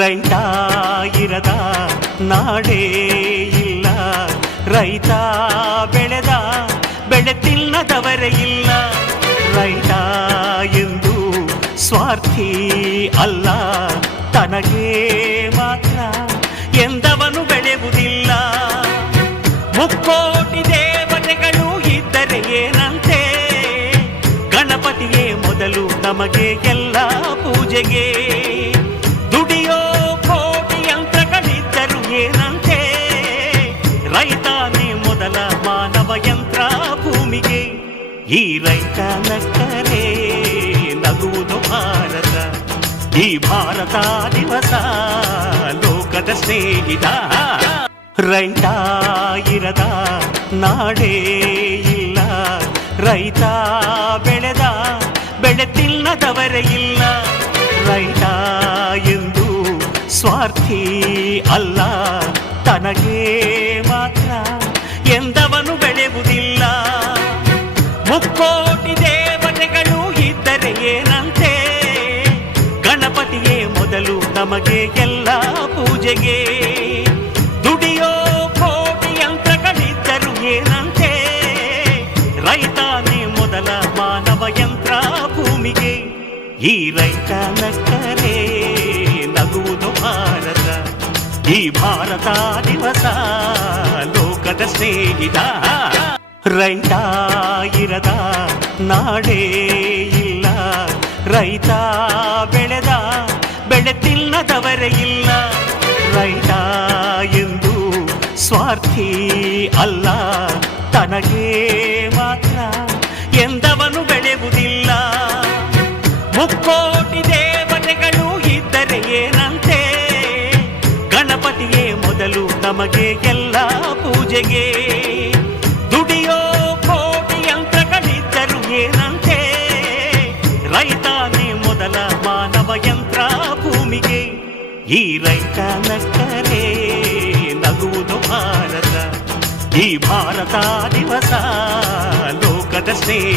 ರೈತ ಇರದ ನಾಡೇ ಇಲ್ಲ. ರೈತ ಬೆಳೆದ, ಬೆಳೆ ತಿನ್ನದವರೇ ಇಲ್ಲ. ರೈತ ಎಂದು ಸ್ವಾರ್ಥಿ ಅಲ್ಲ. ತನಗೆ ಮಾತ್ರ ಎಂದವನು ಬೆಳೆಯುವುದಿಲ್ಲ. ಮುಕ್ಕೋಟಿ ದೇವತೆಗಳು ಇದ್ದರೆ ಏನಂತೆ? ಗಣಪತಿಯೇ ಮೊದಲು ನಮಗೆ ಎಲ್ಲ ಪೂಜೆಗೆ. ಈ ರೈತ ನಕ್ಕರೆ ನಗುವುದು ಭಾರತ ಈ ಭಾರತ ದಿವಸ ಲೋಕದ ಸ್ನೇಹಿತ ರೈತ ಇರದ ನಾಡೇ ಇಲ್ಲ ರೈತ ಬೆಳೆದ ಬೆಳೆ ತಿನ್ನದವರೇ ಇಲ್ಲ ರೈತ ಎಂದು ಸ್ವಾರ್ಥಿ ಅಲ್ಲ ತನಗೆ ಮುಕ್ಕೋಟಿ ದೇವತೆಗಳು ಇದ್ದರೆ ಏನಂತೆ ಗಣಪತಿಯೇ ಮೊದಲು ನಮಗೆ ಎಲ್ಲ ಪೂಜೆಗೆ ದುಡಿಯೋ ಕೋಟಿ ಯಂತ್ರಗಳಿದ್ದರು ಏನಂತೆ ರೈತಾನೇ ಮೊದಲ ಮಾನವ ಯಂತ್ರ ಭೂಮಿಗೆ ಈ ರೈತ ನಕ್ಕರೆ ನಗುವುದು ಭಾರತ ಈ ಭಾರತ ದಿವಸ ಲೋಕದ ಸ್ನೇಹಿತ ರೈತ ಇರದ ನಾಡೇ ಇಲ್ಲ. ರೈತ ಬೆಳೆದ, ಬೆಳೆ ತಿನ್ನದವರೇ ಇಲ್ಲ. ರೈತ ಎಂದು ಸ್ವಾರ್ಥಿ ಅಲ್ಲ. ತನಗೆ ಮಾತ್ರ ಎಂದವನು ಬೆಳೆಯುವುದಿಲ್ಲ. ಮುಕ್ಕೋಟಿ ದೇವತೆಗಳು ಇದ್ದರೆ ಏನಂತೆ? ಗಣಪತಿಯೇ ಮೊದಲು ನಮಗೆ ಎಲ್ಲ ಪೂಜೆಗೆ. ಮಾನವ ಯಂತ್ರ ಭೂಮಿಗೆ ಈ ರೈತ ನಕ್ಕರೆ ನಗುವುದು ಭಾರತ ಈ ಭಾರತ ದಿವಸ ಲೋಕದ ಸ್ನೇಹ